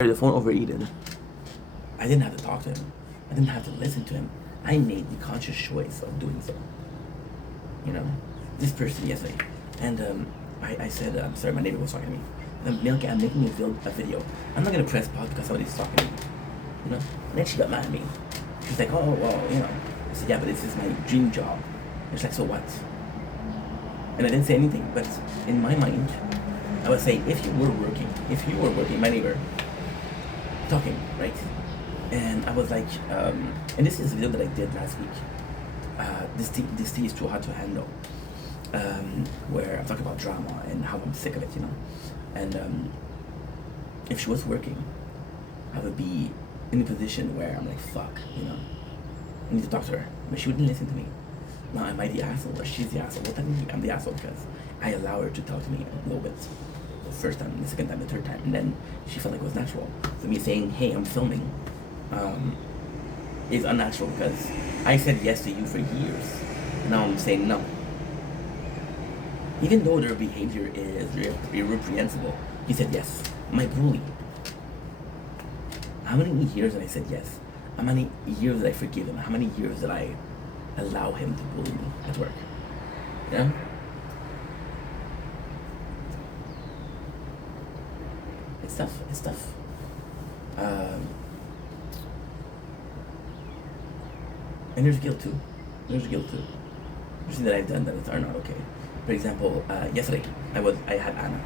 The phone overeaten. I didn't have to talk to him. I didn't have to listen to him. I made the conscious choice of doing so. You know, this person yesterday, and I said, I'm sorry, my neighbor was talking to me. Milky, I'm making a video. I'm not gonna press pause because somebody's talking to me. You know, and then she got mad at me. She's like, oh well, you know. I said, yeah, but this is my dream job. And she's like, so what? And I didn't say anything, but in my mind, I would say, if you were working, my neighbor, talking, right? And I was like, and this is a video that I did last week. This tea is too hard to handle. Where I'm talking about drama and how I'm sick of it, you know. And if she was working, I would be in a position where I'm like, fuck, you know. I need to talk to her, but she wouldn't listen to me. Now, am I the asshole or she's the asshole? Well, technically, I'm the asshole because I allow her to talk to me a little bit. The first time, the second time, the third time, and then she felt like it was natural. So me saying, hey, I'm filming, is unnatural because I said yes to you for years. And now I'm saying no. Even though their behavior is reprehensible, he said yes. My bully. How many years did I said yes? How many years did I forgive him? How many years did I allow him to bully me at work? You know? It's tough. It's tough. And there's guilt too. There's guilt too. There's things that I've done that are not okay. For example, yesterday I had Anna.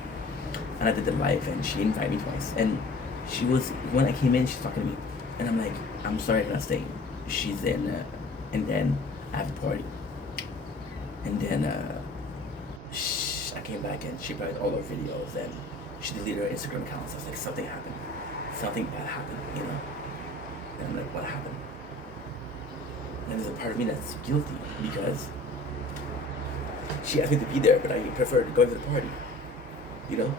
Anna did the live and she invited me twice. And she was, when I came in, she's talking to me. And I'm like, I'm sorry I cannot stay. She's in, and then I have a party. And then I came back and she played all her videos and she deleted her Instagram account. So I was like, something happened. Something bad happened, you know? And I'm like, what happened? And there's a part of me that's guilty because she asked me to be there, but I preferred going to the party, you know?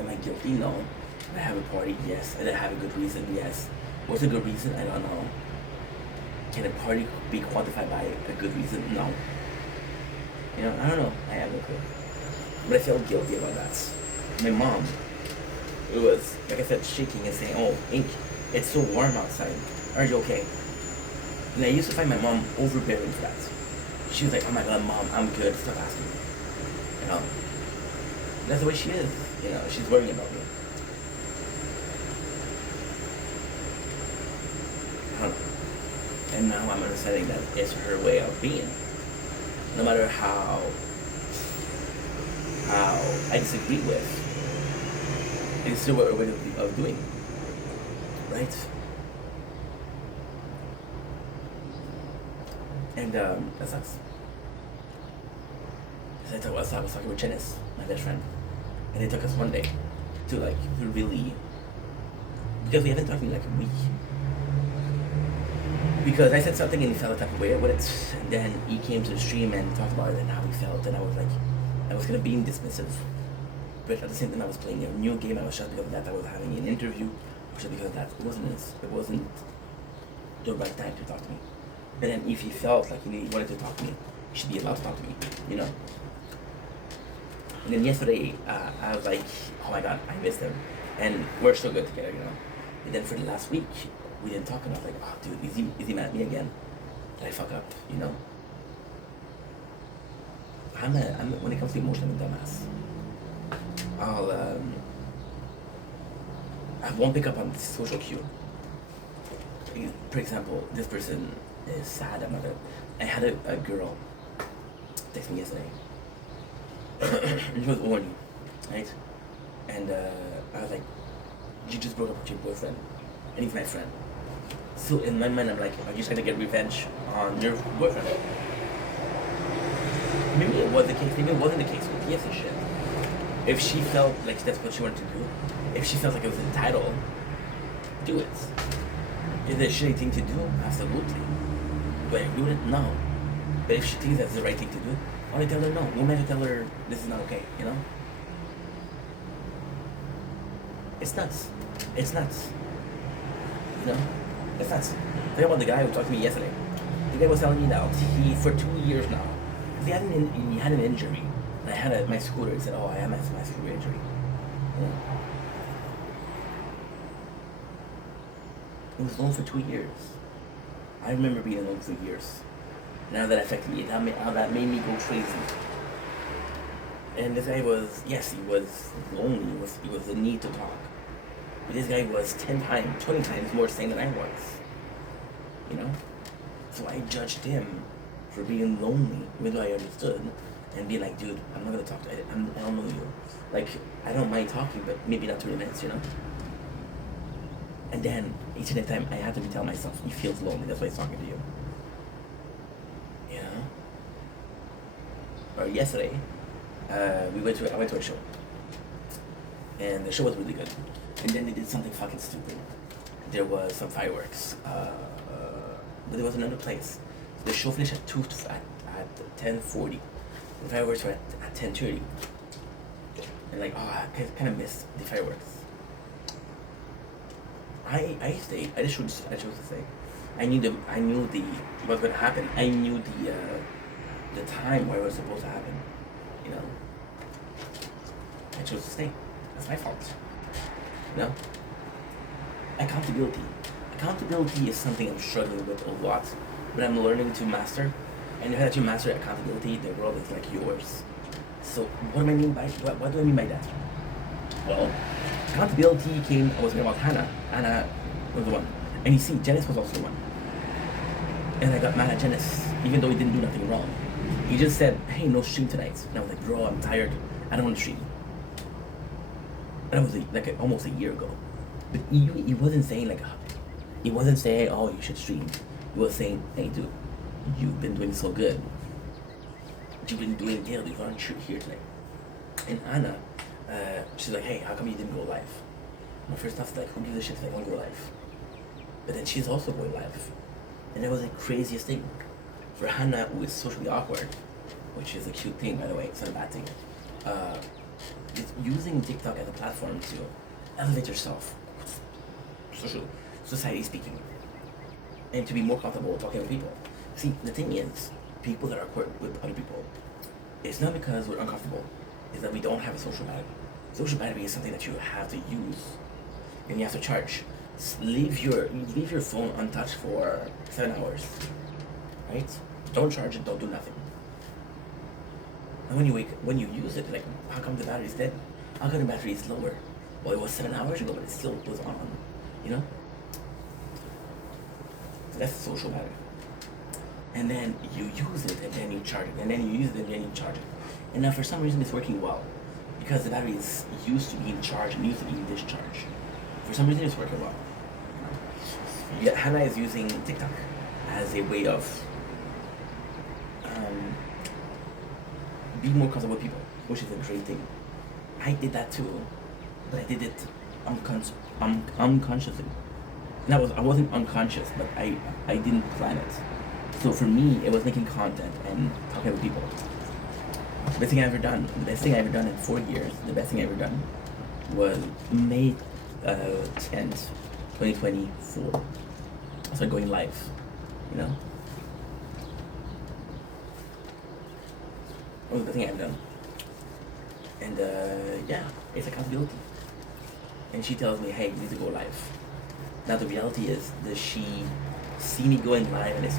Am I guilty? No. Did I have a party? Yes. Did I have a good reason? Yes. What's a good reason? I don't know. Can a party be quantified by a good reason? No. You know, I don't know. I have no clue. But I feel guilty about that. My mom, it was, like I said, shaking and saying, oh, Ink, it's so warm outside. Are you okay? And I used to find my mom overbearing for that. She was like, oh my god, Mom, I'm good. Stop asking me. You know? That's the way she is. You know, she's worrying about me. I don't know. And now I'm understanding that it's her way of being. No matter how I disagree with, it's still her way of doing. Right? And that sucks. I was talking with Janice, my best friend, and it took us one day to really, because we haven't talked in like a week. Because I said something and he felt a type of way with it, and then he came to the stream and talked about it and how he felt, and I was like, I was gonna be dismissive, but at the same time I was playing a new game. I was shut because of that. I was having an interview, shut because of that. It wasn't the right time to talk to me. But then if he felt like he wanted to talk to me, he should be allowed to talk to me, you know. And then yesterday, I was like, oh my god, I missed him. And we're still good together, you know. And then for the last week, we didn't talk, and I was like, oh dude, is he mad at me again? Did I fuck up, you know? When it comes to emotion, I'm a dumbass. I won't pick up on social cue. For example, this person is sad. I had a girl text me yesterday. And she was horny, right? And I was like, you just broke up with your boyfriend, and he's my friend. So in my mind, I'm like, are you just gonna get revenge on your boyfriend? Maybe it was the case, maybe it wasn't the case, but yes, it should. If she felt like that's what she wanted to do, if she felt like it was entitled, do it. Is it a shitty thing to do? Absolutely. Do I agree with it? No. But if she thinks that's the right thing to do, why don't I tell her no? Why don't I tell her this is not okay, you know? It's nuts. It's nuts. You know? It's nuts. Think about the guy who talked to me yesterday. The guy was telling me that he, for 2 years now, he had an injury. And I had my scooter. He said, "Oh, I have my scooter injury." You know? He was alone for 2 years. I remember being alone for years. Now that affected me, that made me go crazy. And this guy was, yes, he was lonely. It was the need to talk. But this guy was 10 times, 20 times more sane than I was. You know? So I judged him for being lonely, even though I understood, and being like, dude, I'm not gonna talk to you. I don't know you. Like, I don't mind talking, but maybe not 30 minutes, you know? And then, each and every time, I had to tell myself, he feels lonely, that's why he's talking to you. You know? Or yesterday, I went to a show. And the show was really good. And then they did something fucking stupid. There was some fireworks. But there was another place. The show finished at 10:40. The fireworks were at 10:30. And like, I kind of missed the fireworks. I stayed. I chose to stay. I knew what was gonna happen. I knew the time where it was supposed to happen. You know. I chose to stay. That's my fault. You know. Accountability is something I'm struggling with a lot, but I'm learning to master. And now that you master accountability, the world is like yours. So what do I mean by that? Well, accountability came. I was talking about Hannah. Hannah was the one, and you see, Janice was also the one. And I got mad at Janice, even though he didn't do nothing wrong. He just said, "Hey, no stream tonight." And I was like, "Bro, I'm tired. I don't want to stream." And that was almost a year ago. But he wasn't saying "Oh, you should stream." He was saying, "Hey, dude, you've been doing so good. You've been doing good. You aren't here tonight." And Anna, she's like, "Hey, how come you didn't go live?" My first thought was like, "Who gives a shit if I don't go live?" But then she's also going live, and that was the craziest thing. For Hannah, who is socially awkward, which is a cute thing, by the way, it's not a bad thing. Is using TikTok as a platform to elevate yourself, society speaking, and to be more comfortable talking with people. See, the thing is, people that are awkward with other people, it's not because we're uncomfortable, it's that we don't have a social battery. Social battery is something that you have to use, and you have to charge. Leave your phone untouched for 7 hours, right? Don't charge it, don't do nothing. And when you use it, like, how come the battery is dead? How come the battery is lower? Well, it was 7 hours ago, but it still was on, you know? So that's the social battery. And then you use it, and then you charge it, and then you use it, and then you charge it. And now for some reason it's working well, because the battery is used to being charged and used to being discharged. For some reason it's working well. Yeah, Hannah is using TikTok as a way of being more comfortable with people, which is a great thing. I did that too, but I did it unconsciously. And I wasn't unconscious, but I didn't plan it. So for me, it was making content and talking with people. The best thing I ever done in 4 years, the best thing I ever done was May 10th, 2024. I started going live, you know? That was the best thing I've done. And it's accountability. And she tells me, "Hey, you need to go live." Now the reality is that she see me going live, and it's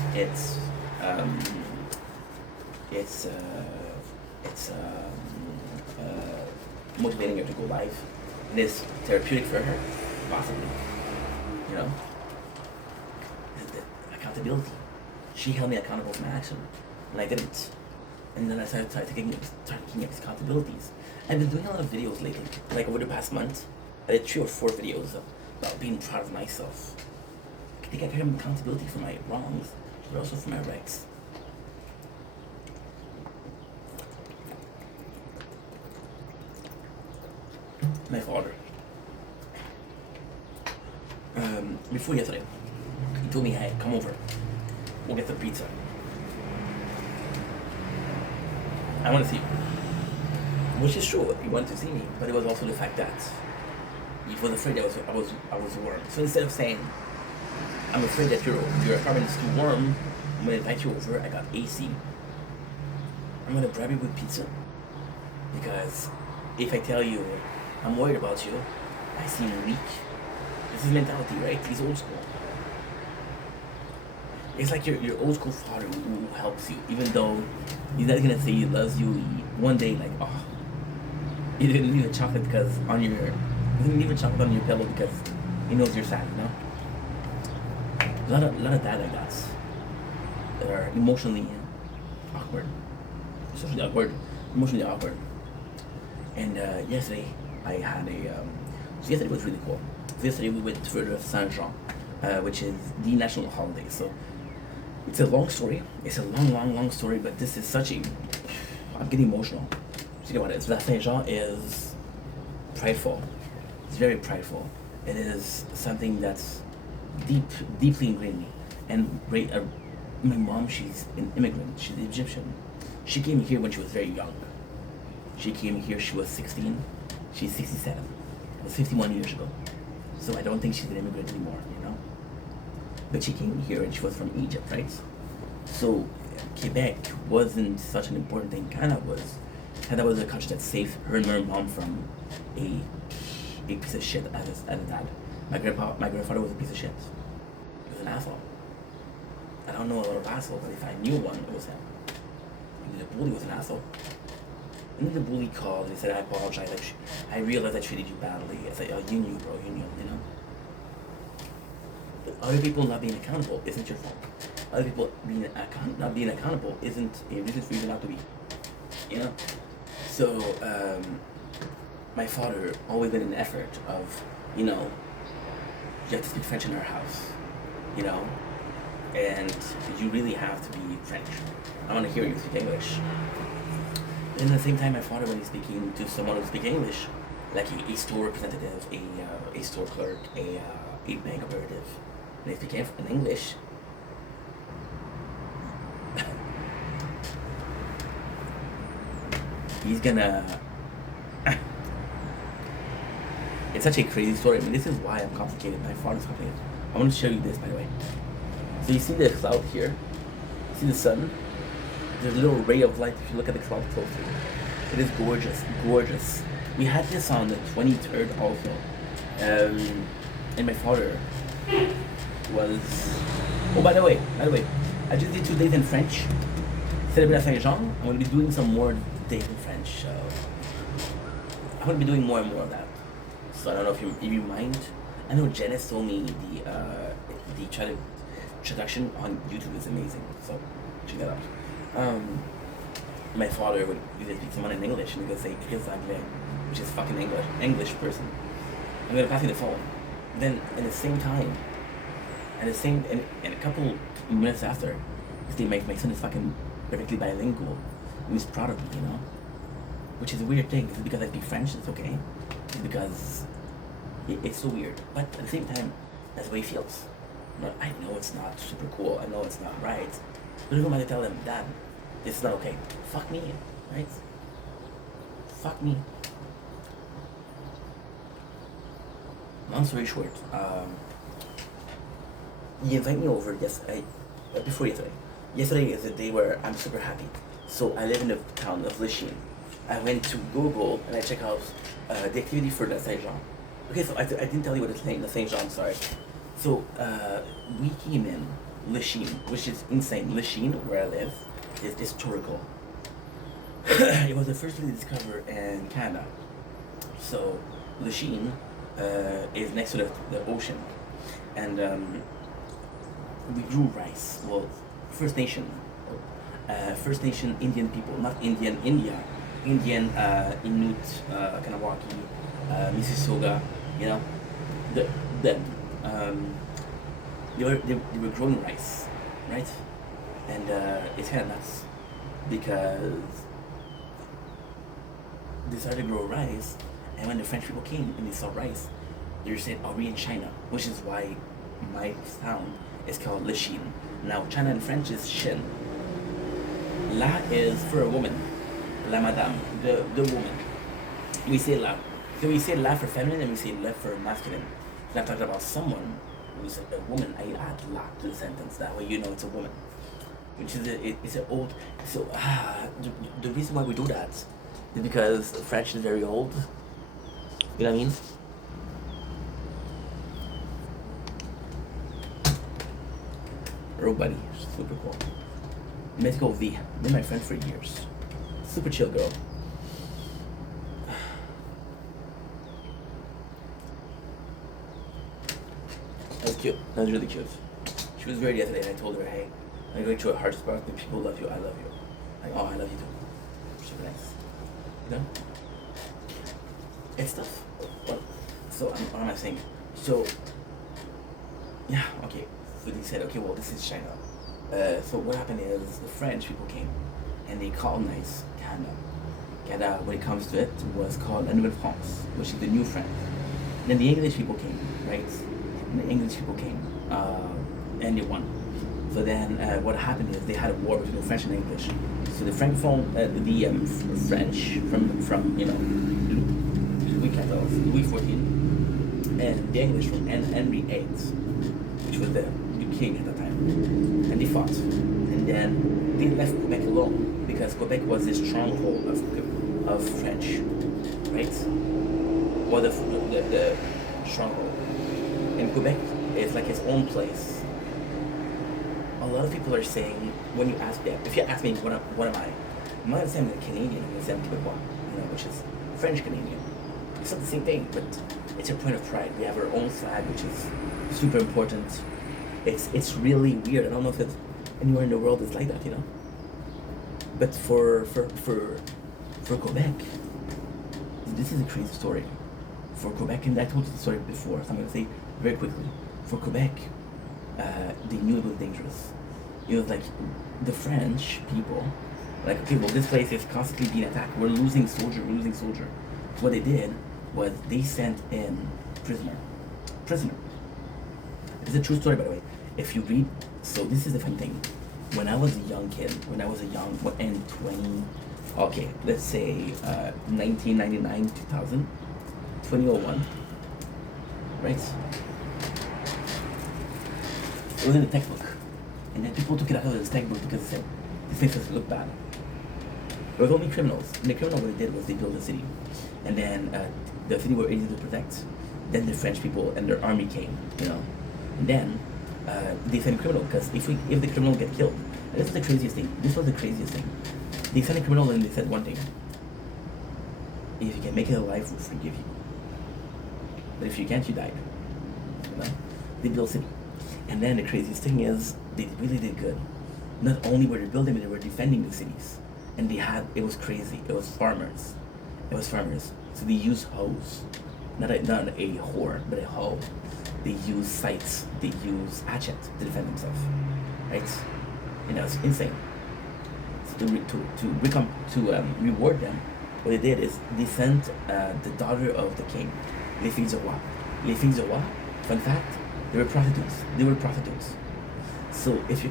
motivating her to go live, and it's therapeutic for her, possibly, you know. The accountability. She held me accountable for my action, and I didn't. And then I started taking up these accountabilities. I've been doing a lot of videos lately. Like over the past month, I did 3 or 4 videos about being proud of myself. I think I carry accountability for my wrongs, but also for my rights. My father. Before yesterday, he told me, "Hey, come over. We'll get some pizza. I want to see you." Which is true. He wanted to see me, but it was also the fact that he was afraid that I was warm. So instead of saying, "I'm afraid that your apartment is too warm, I'm gonna invite you over. I got AC. I'm gonna bribe you with pizza because if I tell you I'm worried about you, I seem weak. This is mentality, right? He's old school. It's like your old school father who helps you, even though he's not gonna say he loves you. One day, like, oh, he didn't leave a chocolate because on your, he didn't leave a chocolate on your pillow because he knows you're sad, you know. A lot of dad like that that are emotionally awkward, socially awkward, emotionally awkward. And yesterday I had a so yesterday was really cool. So yesterday we went for the Saint Jean, which is the national holiday. So it's a long story. It's a long story. But this is such a, I'm getting emotional. Think about it. So that Saint Jean is prideful. It's very prideful. It is something that's deeply ingrained in me. And my mom, she's an immigrant. She's Egyptian. She came here when she was very young. She came here. She was 16. She's 67. It was 51 years ago. So I don't think she's an immigrant anymore, you know? But she came here and she was from Egypt, right? So Quebec wasn't such an important thing. Canada was. Canada was a country that saved her and my mom from a piece of shit as a dad. My grandfather was a piece of shit. He was an asshole. I don't know a lot of assholes, but if I knew one, it was him. And the bully was an asshole. And then the bully called and he said, I apologize. I realized I treated you badly. I said, oh, you knew, bro, you know? But other people not being accountable isn't your fault. Other people not being accountable isn't a reason for you not to be, you know? So, my father always made an effort of, you know, you have to speak French in our house, you know? And you really have to be French. I want to hear you speak English. And at the same time, my father, when he's speaking to someone who speaks English, like a store representative, a store clerk, a bank operative, and they speak in English, he's gonna. It's such a crazy story. I mean, this is why I'm complicated. My father's complicated. I want to show you this, by the way. So you see the cloud here? See the sun? There's a little ray of light if you look at the cloud closely. It is gorgeous, gorgeous. We had this on the 23rd also. And my father was... Oh, by the way, I just did 2 days in French. Celebrate Saint-Jean. I'm going to be doing some more days in French. I'm going to be doing more and more of that. So I don't know if you mind. I know Janice told me the traduction on YouTube is amazing. So check that out. My father would either speak to someone in English and he would say, "Qu'est-ce anglais?" which is fucking English person. I'm gonna pass you the phone. Then at the same time, and a couple minutes after, my son is fucking perfectly bilingual. He's proud of me, you know? Which is a weird thing. Is it because I speak French? It's okay. It's because it's so weird. But at the same time, that's the way he feels. But I know it's not super cool. I know it's not right. But who am I to tell them, Dad, this is not okay? Fuck me, right? Fuck me. Long story short, you invite me over before yesterday. Yesterday is a day where I'm super happy. So I live in the town of Lachine. I went to Google and I checked out the activity for the Saint Jean. Okay, so I didn't tell you what it's named, the Saint Jean, sorry. So we came in Lachine, which is insane. Lachine, where I live, is historical. It was the first city discovered in Canada. So Lachine is next to the ocean, and we grew rice. Well, First Nation Indian people, not Indian India, Indian Inuit, Kanawaki, Mississauga, you know, they were growing rice, right? And it's kind of nuts because they started to grow rice, and when the French people came and they saw rice, they said, "Are we in China?" Which is why my town is called Lachine. Now, China in French is Shin. La is for a woman, la madame, the woman. We say la. So we say la for feminine and we say le for masculine. When I'm talking about someone who's a woman, I add la to the sentence. That way you know it's a woman. which is it's an old. So the reason why we do that is because French is very old. You know what I mean? Real buddy, super cool. Mexico V, been my friend for years. Super chill girl. That was cute. That was really cute. She was very yesterday, and I told her, hey, I'm going to a hard spot. The people love you. I love you. Like, oh, I love you too. Super nice. You know? It's tough. Well, so what am I saying? So yeah, okay. So they said, okay, well, this is China. So what happened is the French people came and they colonized Canada. Canada, when it comes to it, was called La Nouvelle France, which is the New France. And then the English people came, right? And the English people came, and they won. So then what happened is they had a war between the French and the English. So the Francophone, French from Louis XIV, Louis XIV, and the English from Henry VIII, which was the king at the time, and they fought. And then they left Quebec alone because Quebec was the stronghold of French, right? Or the stronghold. And Quebec is like its own place. A lot of people are saying, when you ask them, if you ask me what am I? I'm not saying I'm a Canadian, I'm saying Quebecois, which is French Canadian. It's not the same thing, but it's a point of pride. We have our own flag, which is super important. It's really weird. I don't know if it's anywhere in the world is like that, But for Quebec, this is a crazy story. For Quebec, and I told you the story before, so I'm gonna say very quickly. For Quebec, they knew it was dangerous. It was like the French people, like, okay, well, this place is constantly being attacked. We're losing soldier. So what they did was they sent in prisoner. It's a true story, by the way. If you read, so this is the fun thing. When I was a young kid, in 1999, 2000, 2001, right? It was in the textbook. And then people took it out of the textbook because they said, this makes us look bad. It was only criminals. And the criminal, what they did was they built a city. And then the city were easy to protect. Then the French people and their army came, And then they sent a criminal, because if the criminal get killed, and this was the craziest thing. They sent a criminal and they said one thing: if you can make it alive, we'll forgive you. But if you can't, you died. They built a city, and then the craziest thing is they really did good. Not only were they building, but they were defending the cities, and it was crazy. It was farmers. So they used hoes, not a whore, but a hoe. They use sights, they use hatchet to defend themselves, right? It's insane. So to reward them, what they did is they sent the daughter of the king, Les Filles du Roi. Les Filles du Roi, fun fact, they were prostitutes. So if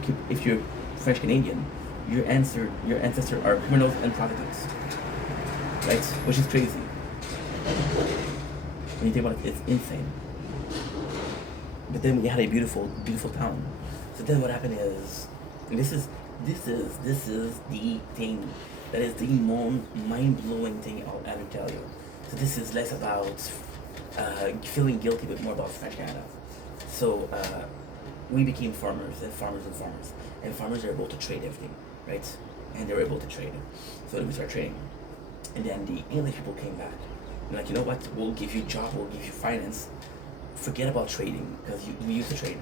you're French Canadian, your ancestors are criminals and prostitutes, right? Which is crazy. When you think about it, it's insane. But then we had a beautiful town. So then what happened is, this is the thing that is the most mind-blowing thing I'll ever tell you. So this is less about feeling guilty, but more about French Canada. So we became farmers, and farmers are able to trade everything, right? And they were able to trade. So then we started trading. And then the English people came back. They're like, you know what? We'll give you a job, we'll give you finance. Forget about trading, because we used to trade.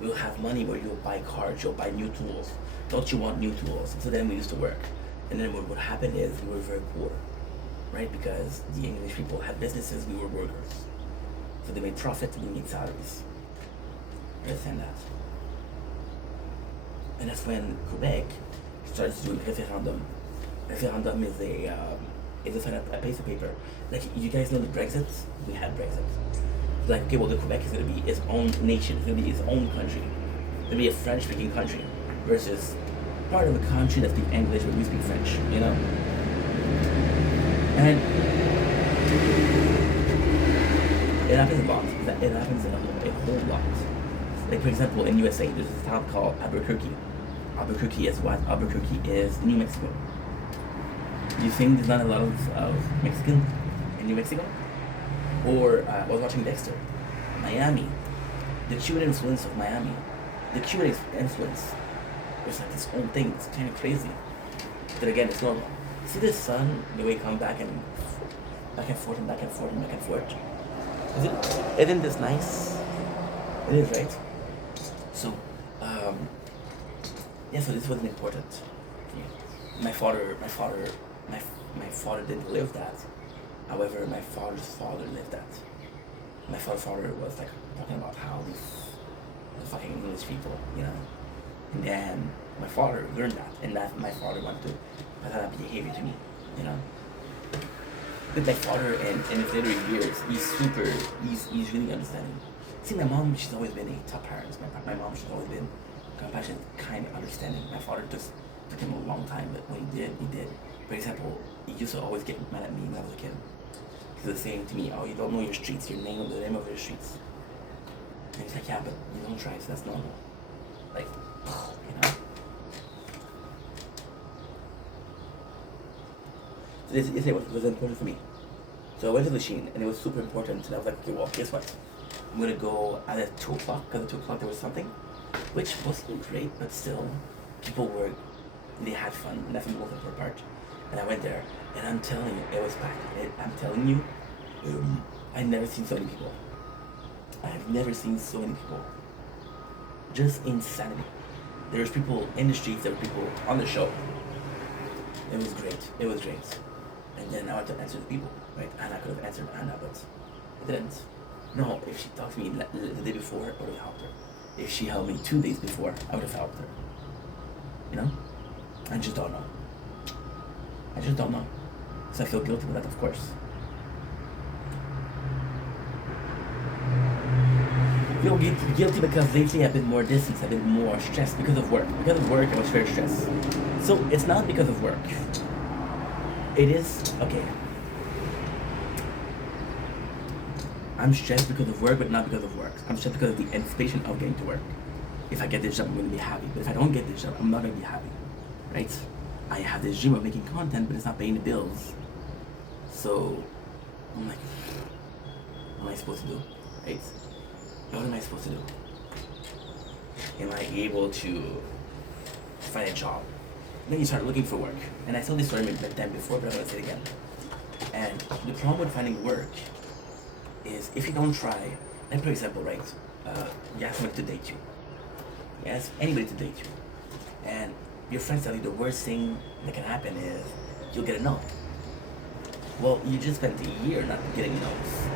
We'll have money where you'll buy cars, you'll buy new tools. Don't you want new tools? So then we used to work. And then what happened is we were very poor, right? Because the English people had businesses, we were workers. So they made profit, we made salaries. Understand that? And that's when Quebec started doing referendum. Referendum is a piece of paper. Like, you guys know the Brexit? We had Brexit. Like, okay, well, the Quebec is going to be its own nation. It's going to be its own country. It's going to be a French-speaking country versus part of a country that speaks English but we speak French, And it happens a lot. It happens a whole lot. Like, for example, in USA, there's a town called Albuquerque. Albuquerque is what? Albuquerque is New Mexico. You think there's not a lot of Mexicans in New Mexico? Or I was watching Dexter. Miami. The Cuban influence of Miami. The Cuban influence. It's like its own thing. It's kind of crazy. But again, it's normal. See the sun, the way it comes back and forth and back and forth and back and forth. Isn't this nice? It is, right? So, yeah. So this wasn't important. Yeah. My father didn't live that. However, my father's father lived that. My father's father was like talking about how these fucking English people, you know. And then my father learned that, and that my father wanted to pass that behavior to me, you know. With my father and in his later years, he's really understanding. See, my mom, she's always been a tough parent. My mom, she's always been compassionate, kind, understanding. My father just took him a long time, but when he did. For example, he used to always get mad at me when I was a kid. He was saying to me, "Oh, you don't know your streets, the name of your streets." And he's like, "Yeah, but you don't drive, so that's normal." Like, you know. So this was important for me. So I went to the Sheen, and it was super important. And I was like, "Okay, well, guess what? I'm gonna go at 2 o'clock, because at 2 o'clock there was something, which wasn't great, but still, they had fun, and that's the most important part." And I went there, and I'm telling you, it was packed. I'm telling you, I've never seen so many people. I have never seen so many people. Just insanity. There was people in the streets, there were people on the show. It was great. It was great. And then I went to answer the people, right? And I could have answered Anna, but I didn't. No, if she talked to me the day before, I would have helped her. If she helped me 2 days before, I would have helped her. You know? I just don't know. I just don't know. So I feel guilty with that, of course. I feel guilty because lately I've been more distant, I've been more stressed because of work. Because of work, I was very stressed. So it's not because of work. It is, okay. I'm stressed because of work, but not because of work. I'm stressed because of the anticipation of getting to work. If I get this job, I'm going to be happy. But if I don't get this job, I'm not going to be happy. Right? I have this dream of making content, but it's not paying the bills. So, I'm like, what am I supposed to do? Right? What am I supposed to do? Am I able to find a job? Then you start looking for work. And I told this story maybe time before, but I'm going to say it again. And the problem with finding work is if you don't try, like for example, right? You ask somebody to date you. You ask anybody to date you. And your friends tell you the worst thing that can happen is you'll get a no. Well, you just spent a year not getting no's.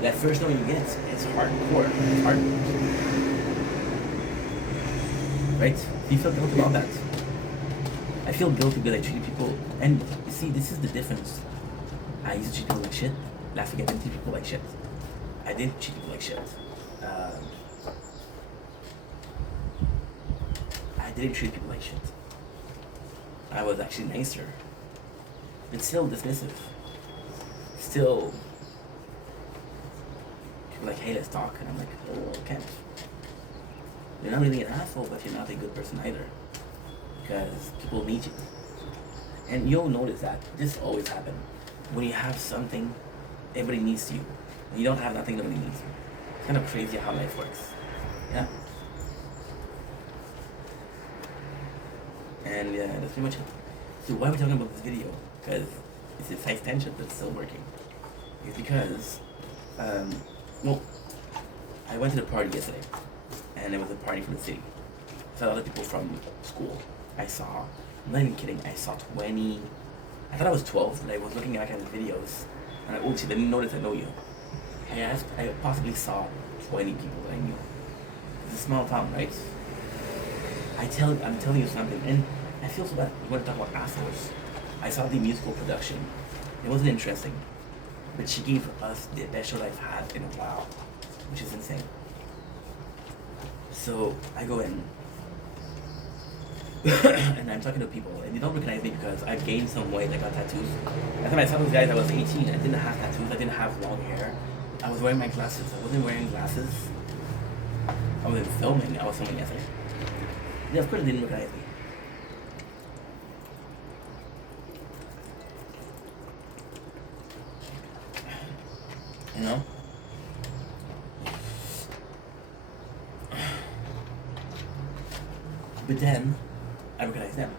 That first no you get is hardcore. It's hard. Right? Do you feel guilty about that? I feel guilty because I treated people, and you see, this is the difference. I used to treat people like shit. Last week I didn't treat people like shit. I didn't treat people like shit. I didn't treat people like shit. I was actually nicer. But still dismissive. Still, people like, hey, let's talk. And I'm like, oh, can't. You're not really an asshole, but you're not a good person either. Because people need you. And you'll notice that this always happens. When you have something, everybody needs you. When you don't have nothing, nobody needs you. It's kind of crazy how life works. Yeah? And that's pretty much it. So why are we talking about this video? Because it's a side tangent, but it's still working. It's because, well, I went to the party yesterday, and it was a party from the city. So a lot of people from school. I'm not even kidding, I saw 20, I thought I was 12, but I was looking at the videos, and I didn't notice I know you. I possibly saw 20 people that I knew. It's a small town, right? I'm telling you something, and I feel so bad. You want to talk about assholes? I saw the musical production. It wasn't interesting, but she gave us the best show I've had in a while, which is insane. So I go in, and I'm talking to people, and they don't recognize me because I've gained some weight. I got tattoos. Last time I saw those guys, I was 18. I didn't have tattoos. I didn't have long hair. I was wearing my glasses. I wasn't wearing glasses. I wasn't filming. I was filming yesterday. Of course they didn't recognize me. You know? But then, I recognized them.